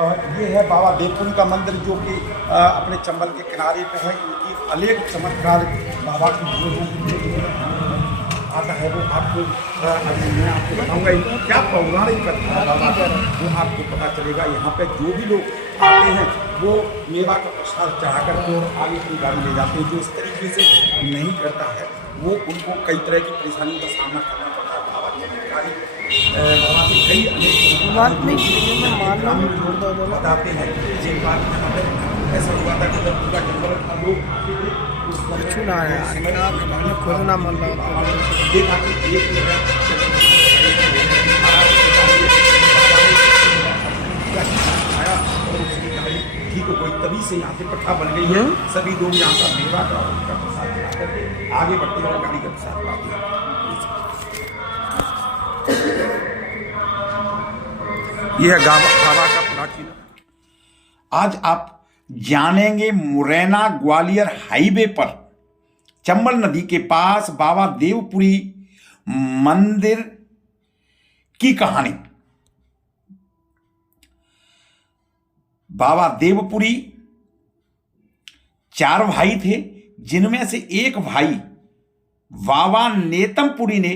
ये है बाबा देवपुरी का मंदिर, जो कि अपने चंबल के किनारे पे है। इनकी अनेक चमत्कार बाबा की आता है, वो आपको अभी मैं आपको बताऊंगा क्या पौराणिक कथा है बाबा का, वो आपको पता चलेगा। यहाँ पे जो भी लोग आते हैं वो मेवा का प्रसाद चढ़ा करके और आगे की गाड़ी ले जाते हैं। जो इस तरीके से नहीं करता है वो उनको कई तरह की परेशानियों का सामना करना पड़ता है। बाबा के कई अनेक बताते हैं। एक बार यहाँ पे ऐसा हुआ था कि जब पूरा जंगल था, लोग चुना है खोजना मन देखा कि एक आया और उसकी गाड़ी ठीक हो गई। तभी से यहाँ से पट्टा बन गई है। सभी लोग यहाँ का मेवा का उनका प्रसाद चढ़ा करके आगे बढ़ते हैं और गाड़ी का प्रसाद पाते हैं। यह है बाबा का प्राचीन। आज आप जानेंगे मुरैना ग्वालियर हाईवे पर चंबल नदी के पास बाबा देवपुरी मंदिर की कहानी। बाबा देवपुरी 4 भाई थे, जिनमें से एक भाई बाबा नेतमपुरी ने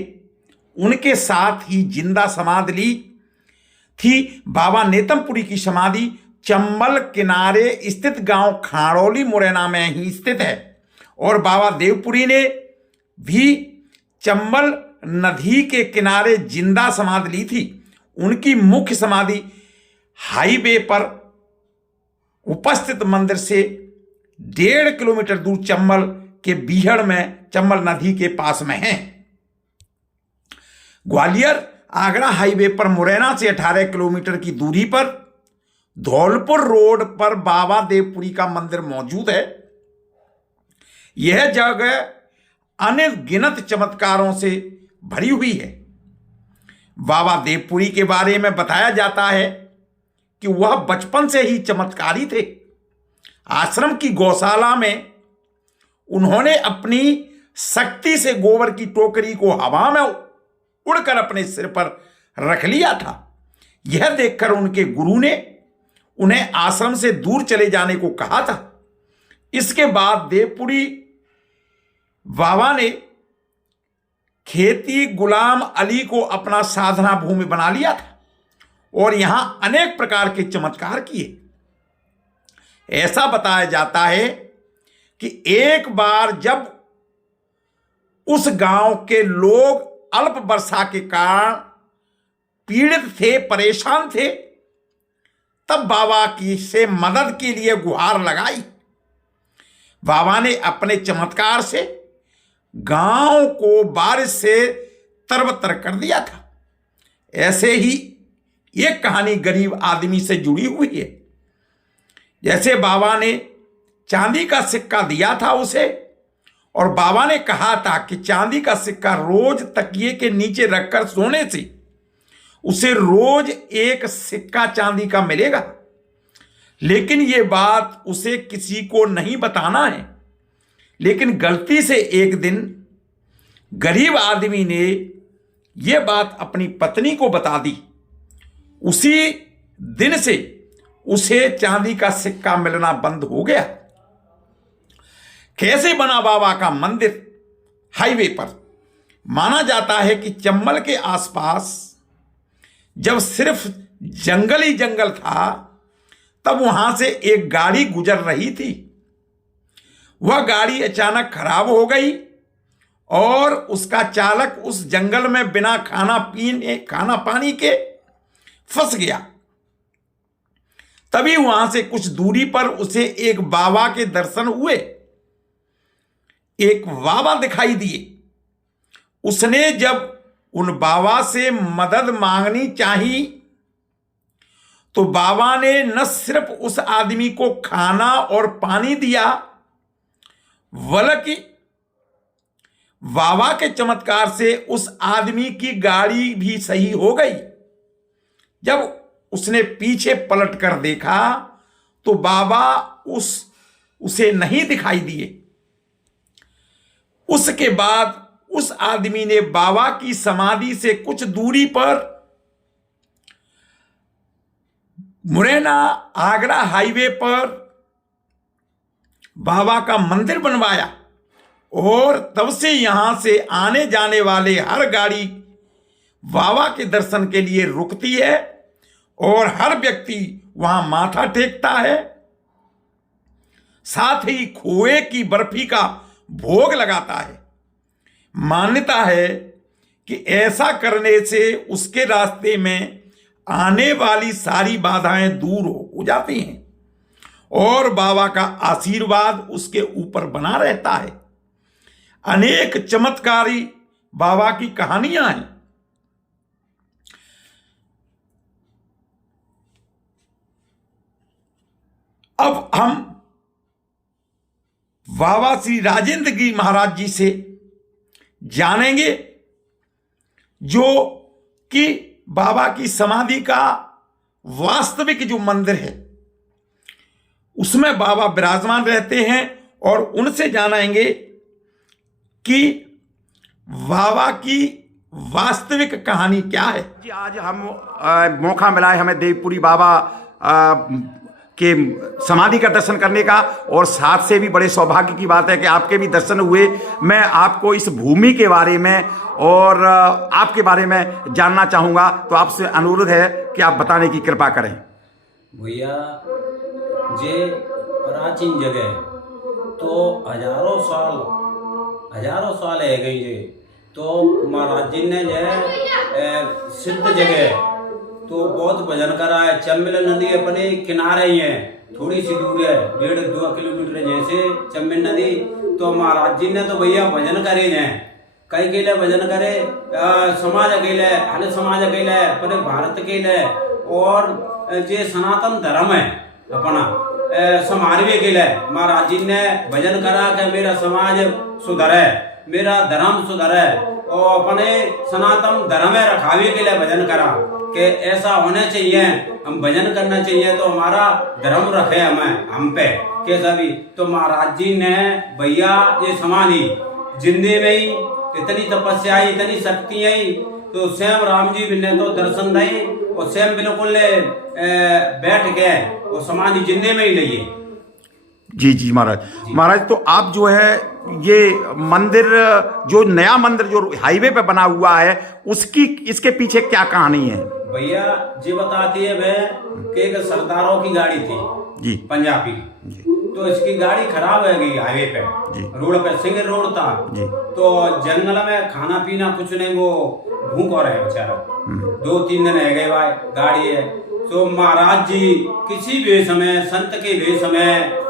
उनके साथ ही जिंदा समाधि ली थी। बाबा नेतमपुरी की समाधि चंबल किनारे स्थित गांव खाड़ोली मुरैना में ही स्थित है और बाबा देवपुरी ने भी चंबल नदी के किनारे जिंदा समाधि ली थी। उनकी मुख्य समाधि हाईवे पर उपस्थित मंदिर से 1.5 किलोमीटर दूर चंबल के बीहड़ में चंबल नदी के पास में है। ग्वालियर आगरा हाईवे पर मुरैना से 18 किलोमीटर की दूरी पर धौलपुर रोड पर बाबा देवपुरी का मंदिर मौजूद है। यह जगह अनगिनत चमत्कारों से भरी हुई है। बाबा देवपुरी के बारे में बताया जाता है कि वह बचपन से ही चमत्कारी थे। आश्रम की गौशाला में उन्होंने अपनी शक्ति से गोबर की टोकरी को हवा में उड़कर अपने सिर पर रख लिया था। यह देखकर उनके गुरु ने उन्हें आश्रम से दूर चले जाने को कहा था। इसके बाद देवपुरी बाबा ने खेती गुलाम अली को अपना साधना भूमि बना लिया था और यहां अनेक प्रकार के चमत्कार किए। ऐसा बताया जाता है कि एक बार जब उस गांव के लोग अल्प वर्षा के कारण पीड़ित थे, परेशान थे, तब बाबा की से मदद के लिए गुहार लगाई। बाबा ने अपने चमत्कार से गांव को बारिश से तरबतर कर दिया था। ऐसे ही एक कहानी गरीब आदमी से जुड़ी हुई है। जैसे बाबा ने चांदी का सिक्का दिया था उसे, और बाबा ने कहा था कि चांदी का सिक्का रोज तकिए के नीचे रखकर सोने से उसे रोज एक सिक्का चांदी का मिलेगा। लेकिन यह बात उसे किसी को नहीं बताना है। लेकिन गलती से एक दिन गरीब आदमी ने यह बात अपनी पत्नी को बता दी। उसी दिन से उसे चांदी का सिक्का मिलना बंद हो गया। कैसे बना बाबा का मंदिर हाईवे पर? माना जाता है कि चंबल के आसपास जब सिर्फ जंगल ही जंगल था, तब वहां से एक गाड़ी गुजर रही थी। वह गाड़ी अचानक खराब हो गई और उसका चालक उस जंगल में बिना खाना पानी के फंस गया। तभी वहां से कुछ दूरी पर उसे एक बाबा के दर्शन हुए। एक बाबा दिखाई दिए। उसने जब उन बाबा से मदद मांगनी चाही तो बाबा ने न सिर्फ उस आदमी को खाना और पानी दिया, बल्कि बाबा के चमत्कार से उस आदमी की गाड़ी भी सही हो गई। जब उसने पीछे पलट कर देखा तो बाबा उसे नहीं दिखाई दिए। उसके बाद उस आदमी ने बाबा की समाधि से कुछ दूरी पर मुरैना आगरा हाईवे पर बाबा का मंदिर बनवाया और तब से यहां से आने जाने वाले हर गाड़ी बाबा के दर्शन के लिए रुकती है और हर व्यक्ति वहां माथा टेकता है, साथ ही खोए की बर्फी का भोग लगाता है। मान्यता है कि ऐसा करने से उसके रास्ते में आने वाली सारी बाधाएं दूर हो जाती हैं और बाबा का आशीर्वाद उसके ऊपर बना रहता है। अनेक चमत्कारी बाबा की कहानियां हैं। अब हम बाबा श्री राजेंद्र गिरी महाराज जी से जानेंगे, जो कि बाबा की समाधि का वास्तविक जो मंदिर है उसमें बाबा विराजमान रहते हैं, और उनसे जानेंगे कि बाबा की वास्तविक कहानी क्या है। जी, आज हम मौका मिला है हमें देवपुरी बाबा के समाधि का दर्शन करने का, और साथ से भी बड़े सौभाग्य की बात है कि आपके भी दर्शन हुए। मैं आपको इस भूमि के बारे में और आपके बारे में जानना चाहूँगा, तो आपसे अनुरोध है कि आप बताने की कृपा करें। भैया जे प्राचीन जगह तो हजारों साल है गई है, तो महाराज जी ने जो सिद्ध जगह तो बहुत भजन करा है। चम्बल नदी अपने किनारे ही है, थोड़ी सी दूर है, 1.5-2 किलोमीटर जैसे चम्बल नदी। तो महाराज जी ने तो भैया भजन करे हैं, कई के लिए भजन करे, समाज अकेले हल समाज अकेले अपने भारत के लिए, और जे सनातन धर्म है अपना समारवे के लिए महाराज जी ने भजन करा कि मेरा समाज सुधरे, मेरा धर्म सुधरे, और अपने सनातन धर्म रखावे के लिए भजन करा कि ऐसा होना चाहिए, हम भजन करना चाहिए तो हमारा धर्म रखे हमें हम पे कैसा भी। तो महाराज जी ने भैया ये समाधि जिंदे में ही इतनी तपस्या आई, इतनी शक्ति आई, तो स्वयं राम जी ने तो दर्शन दिए और स्वयं बिल्कुल बैठ गए और समाधि जिंदे में ही लिए। जी जी महाराज, तो आप जो है ये मंदिर, जो नया मंदिर जो हाईवे पे बना हुआ है, उसकी इसके पीछे क्या कहानी है? भैया जी बताती है मैं कि एक सरदारों की गाड़ी थी जी, पंजाबी जी। तो इसकी गाड़ी खराब है गई हाईवे पे जी, रोड पे सिंगल रोड था जी। तो जंगल में खाना पीना कुछ नहीं, वो भूख और है बेचारा, 2-3 दिन रह गए भाई गाड़ी है। तो महाराज जी किसी भी समय संत के भी समय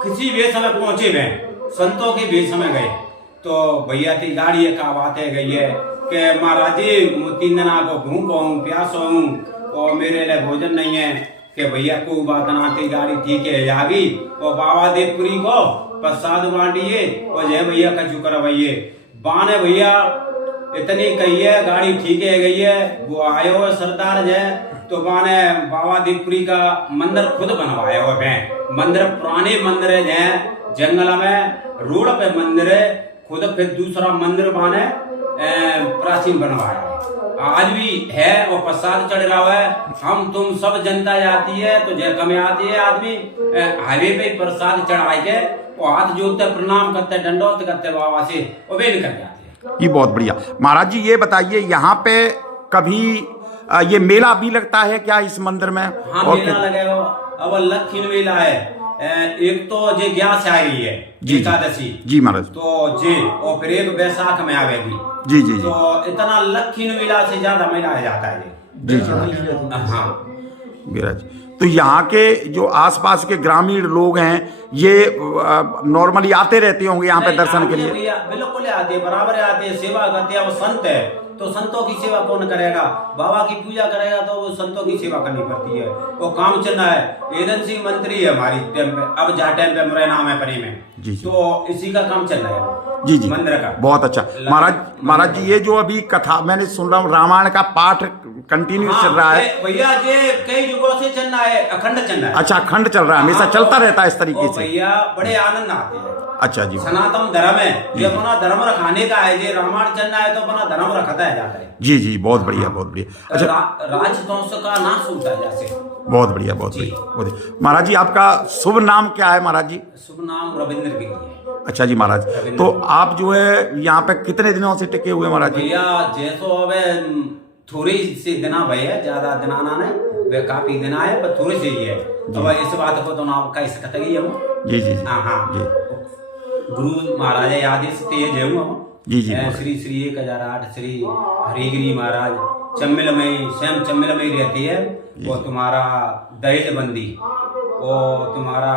किसी भी समय पहुंचे गए, संतों के भी समय गए, तो भैया की गाड़ी का बात है गई है कि महाराज जी 3 दिन आपको भूख हूँ, प्यास हूँ और मेरे लिए भोजन नहीं है, कि भैया कोई बात ना थी, गाड़ी ठीक है जागी, और बाबा देवपुरी को प्रसाद बांटिए और जय भैया का शुक्र भैया बाने भैया इतनी कही है, गाड़ी ठीक है गई है। वो आए हुए सरदार जय, तो बाने बाबा देवपुरी का मंदिर खुद बनवाया हुआ है। मंदिर पुराने मंदिर है, जंगल में रोड पे मंदिर है खुद, फिर दूसरा मंदिर बाने प्राचीन बनवाया है, आज भी है और प्रसाद चढ़ रहा है। हम तुम सब जनता जाती है तो जय कमे आती है, आदमी हाईवे पे प्रसाद चढ़ाई के वो हाथ जोड़ते प्रणाम करते दंडोत करते बाबा से और वे निकल जाते हैं। ये बहुत बढ़िया। महाराज जी ये बताइए, यहाँ पे कभी ये मेला भी लगता है क्या इस मंदिर में? हाँ मेला लगेगा, अब लखीन मेला है, एक तो जे ग्यास आ रही है एकादशी जी महाराज, तो जे और फिर एक बैसाख में आवेगी जी जी, तो इतना लखीन मेला से ज्यादा मेला जाता है जी जी। हाँ महाराज, तो यहाँ के जो आसपास के ग्रामीण लोग हैं ये नॉर्मली आते रहते होंगे यहाँ पे दर्शन के लिए? बिल्कुल आते हैं, बराबर आते हैं, सेवा करते हैं। वो संत है तो संतों की सेवा कौन करेगा, बाबा की पूजा करेगा तो वो संतों की सेवा करनी पड़ती है। वो काम चलना है, एजेंसी मंत्री है हमारी टाइम पे, अब जा टाइम पे मुरैना में परी में, तो इसी का काम चल रहा है। जी जी मंदिर का। बहुत अच्छा। महाराज जी, ये जो अभी कथा मैंने सुन रहा हूँ, रामायण का पाठ कंटिन्यू चल रहा है भैया, ये कई युगों से चल रहा है, अखंड चल रहा है। अच्छा, अखंड चल रहा है, हमेशा चलता रहता है इस तरीके से। भैया बड़े आनंद आते हैं। अच्छा जी, सनातन धर्म है, ये अपना धर्म रखाने का है। ये रामायण चल रहा है तो अपना धर्म रखता है जाता है। जी जी, बहुत बढ़िया बहुत बढ़िया। अच्छा, राजवंश का नाश होता है जैसे। बहुत बढ़िया बहुत बढ़िया। महाराज जी, आपका शुभ नाम क्या है महाराज जी? शुभ नाम रविंद्र गिरी है। अच्छा जी महाराज, तो आप जो है यहाँ पे कितने दिनों से टिके हुए महाराज जी? भैया जैसो अब थोड़ी सी दिना भैया, ज्यादा दिना ना नहीं, वे काफी दिना है, पर थोड़ी सी ही है। अब इस बात को तो ना कैसे सकते ही हम। जी जी हाँ जी, गुरु महाराज आदेश तेज है हम। जी जी, श्री श्री 1008 श्री हरिगिरी महाराज चम्मिल में, स्वयं चम्मिल में ही रहती है। वो तुम्हारा दहेज बंदी, वो तुम्हारा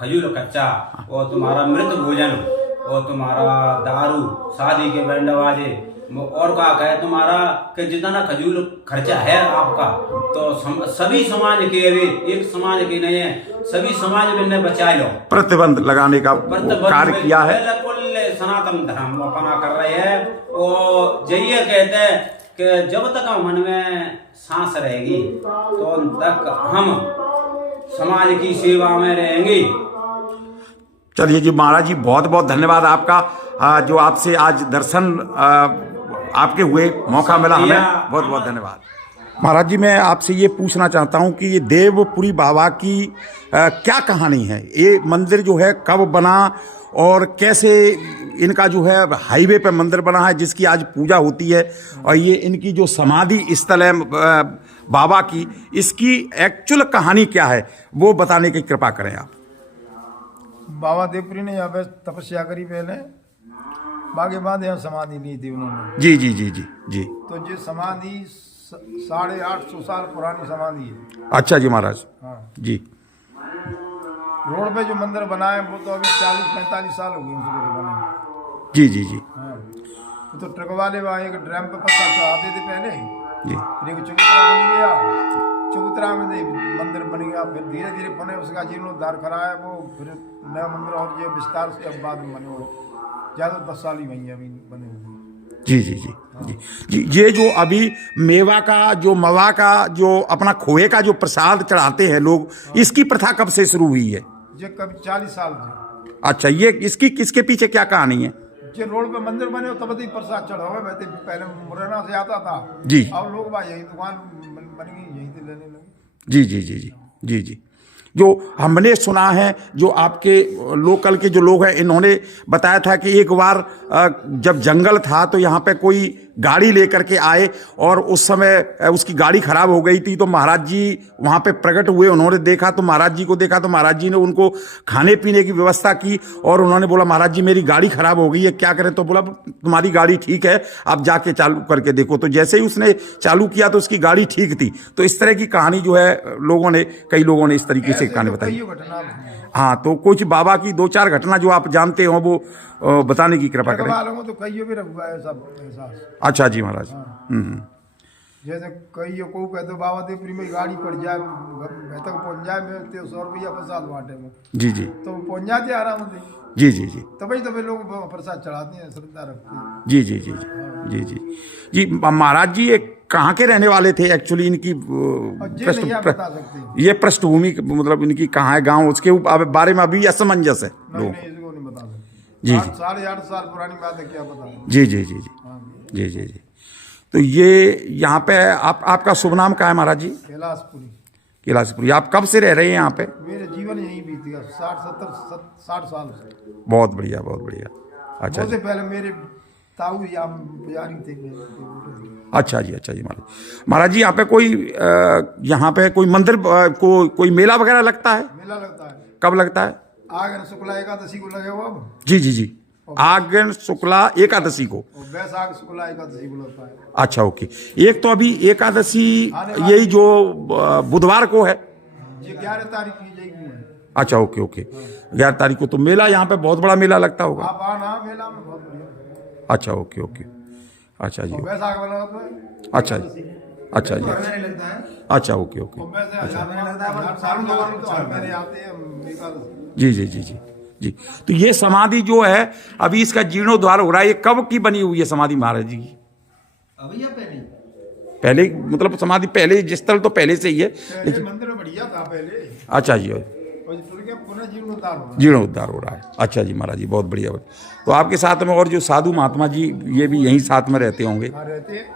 खजूर कच्चा, वो तुम्हारा मृत भोजन, वो तुम्हारा दारू, शादी के बैंड बाजे, और का कहे तुम्हारा कि जितना खजूर खर्चा है आपका, तो सभी समाज के, अभी एक समाज के नहीं है, सभी समाज में बचा लो। प्रतिबंध लगाने का कार्य किया है। बिल्कुल सनातन धर्म अपना कर रहे हैं। वो जइए कहते हैं कि जब तक मन में सांस रहेगी तो तक हम समाज की सेवा में रहेंगे। चलिए जी महाराज जी, बहुत बहुत धन्यवाद आपका, जो आपसे आज दर्शन आपके हुए, मौका मिला हमें, बहुत बहुत धन्यवाद। महाराज जी, मैं आपसे ये पूछना चाहता हूँ कि ये देवपुरी बाबा की क्या कहानी है? ये मंदिर जो है कब बना और कैसे इनका जो है हाईवे पे मंदिर बना है जिसकी आज पूजा होती है, और ये इनकी जो समाधि स्थल है बाबा की, इसकी एक्चुअल कहानी क्या है वो बताने की कृपा करें आप। बाबा देवपुरी ने यहाँ पे तपस्या करी पहले, बाकी बाद यहाँ समाधि ली थी उन्होंने। जी जी जी जी जी। तो ये समाधि 850 साल पुरानी समाधि है। अच्छा जी महाराज। हाँ जी। रोड पे जो मंदिर बना है वो तो अभी 40-45 साल हो गए उसको तो बने। जी जी जी। हाँ, तो ट्रक वाले वहाँ एक ड्रम पे पत्ता चढ़ाते थे पहले, जी। फिर एक चबूतरा बन गया, चबूतरा में मंदिर बन गया, फिर धीरे धीरे बने, उसका जीर्णोद्धार कराया वो, फिर नया मंदिर और ये विस्तार से अब बाद में बने हुए, ज़्यादा 10 साल ही वहीं अभी बने हुए। जी जी जी जी जी। ये जो अभी मेवा का जो मवा का जो अपना खोए का जो प्रसाद चढ़ाते हैं लोग, इसकी प्रथा कब से शुरू हुई है? ये कभी 40 साल से। अच्छा, ये इसकी किसके पीछे क्या कहानी है? जो रोड पे मंदिर बने हो तब ही प्रसाद चढ़ावे, वैसे पहले मुरैना से आता था जी, अब लोग भाई यही दुकान बन गई, यहीं से लेने लगे। जी जी जी जी जी जी। जो हमने सुना है, जो आपके लोकल के जो लोग हैं, इन्होंने बताया था कि एक बार जब जंगल था तो यहाँ पे कोई गाड़ी लेकर के आए और उस समय उसकी गाड़ी खराब हो गई थी, तो महाराज जी वहाँ पे प्रकट हुए, उन्होंने देखा तो महाराज जी को देखा तो महाराज जी ने उनको खाने पीने की व्यवस्था की, और उन्होंने बोला महाराज जी मेरी गाड़ी खराब हो गई है, क्या करें? तो बोला तुम्हारी गाड़ी ठीक है, आप जाके चालू करके देखो। तो जैसे ही उसने चालू किया तो उसकी गाड़ी ठीक थी। तो इस तरह की कहानी जो है कई लोगों ने इस तरीके से कहानी बताई। हाँ, तो कुछ बाबा की 2-4 घटना जो आप जानते हो वो बताने की कृपा करें। तो कई भी रखा है सब एहसास। अच्छा जी महाराज। जैसे कई को कहते बाबा देवपुरी में गाड़ी पड़ जाए, घर तक पहुंच जाए, मैं 100 रुपया प्रसाद बांटे में। जी जी। तो पहुंच जाते आराम से। जी जी जी। तभी लोग प्रसाद चढ़ाते हैं, श्रद्धा रखते हैं। जी जी जी जी जी जी। महाराज जी ये कहाँ के रहने वाले थे एक्चुअली? इनकी ये पृष्ठभूमि मतलब इनकी कहाँ है, गांव, उसके बारे में अभी असमंजस है लोग। जी जी। 8.5 साल पुरानी बात है, क्या पता। जी जी जी जी जी जी जी। तो ये यहाँ पे आपका शुभ नाम क्या है महाराज जी? कैलाशपुरी। कैलाशपुरी। आप कब से रह रहे हैं यहाँ पे? मेरे जीवन यहीं बीत गया 60 साल से। बहुत बढ़िया बहुत बढ़िया। अच्छा, उससे पहले मेरे ताऊ या पुजारी थे। अच्छा जी, अच्छा जी महाराज। महाराज जी यहाँ पे कोई मंदिर कोई मेला वगैरह लगता है? मेला लगता है। कब लगता है? आगन शुक्ला एकादशी को लगे हुआ। जी जी जी। आगन शुक्ला एकादशी को, वैशाख शुक्ला एकादशी को लगता है। अच्छा, ओके। एक तो अभी एकादशी यही जो बुधवार को है, ये 11 तारीख की जाएगी। अच्छा, ओके ओके। 11 तारीख को तो मेला यहाँ पे बहुत बड़ा मेला लगता होगा। आप आना मेला में, बहुत बढ़िया। अच्छा, ओके ओके। अच्छा जी। वैशाख वाला अच्छा जी, अच्छा जी, अच्छा, ओके ओके। जी जी जी जी जी। तो ये समाधि जो है अभी इसका जीर्णोद्धार हो रहा है, ये कब की बनी हुई है समाधि महाराज जी की? अभी या पहले पहले मतलब समाधि पहले जिस स्थल तो पहले से ही है, लेकिन मंदिर बढ़िया था पहले, अच्छा जी, और टूट गया, पुनः जीर्णोद्धार हो रहा है। जीर्णोद्धार हो रहा है। अच्छा जी महाराज जी, बहुत बढ़िया। तो आपके साथ में और जो साधु महात्मा जी ये भी यहीं साथ में रहते होंगे? हाँ, रहते हैं।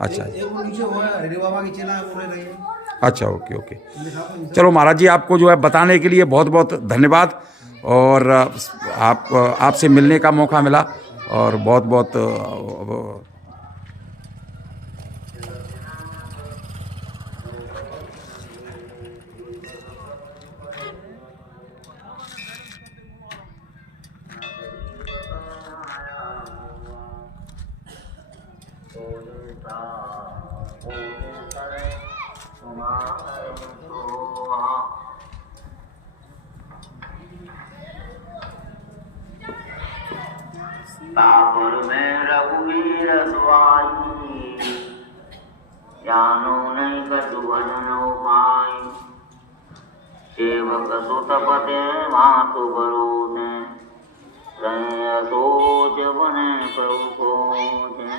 अच्छा वो नीचे हुआ है हरि बाबा की चेला है, वो रह रही है। अच्छा, ओके ओके। चलो महाराज जी, आपको जो है बताने के लिए बहुत बहुत धन्यवाद, और आपसे मिलने का मौका मिला, और बहुत बहुत तापुर में रघुवीर दुआई, जानो नहीं कछु भजन उपाय। सेवक सुत पते मातु बरूने, सोच बने प्रभु खोजे।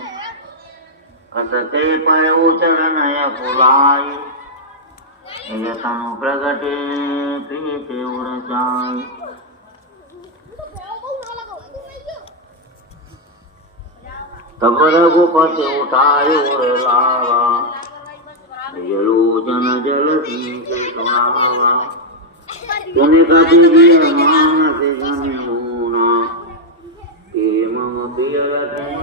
कतके पर चरण पुलाई, यतनु प्रगटे प्रीति उड़चाई। तब रघुपति उठायो लावा, जलोचन जल से सुनावा। तुने कभी दिया मानस गण होना, मम प्रिय रतन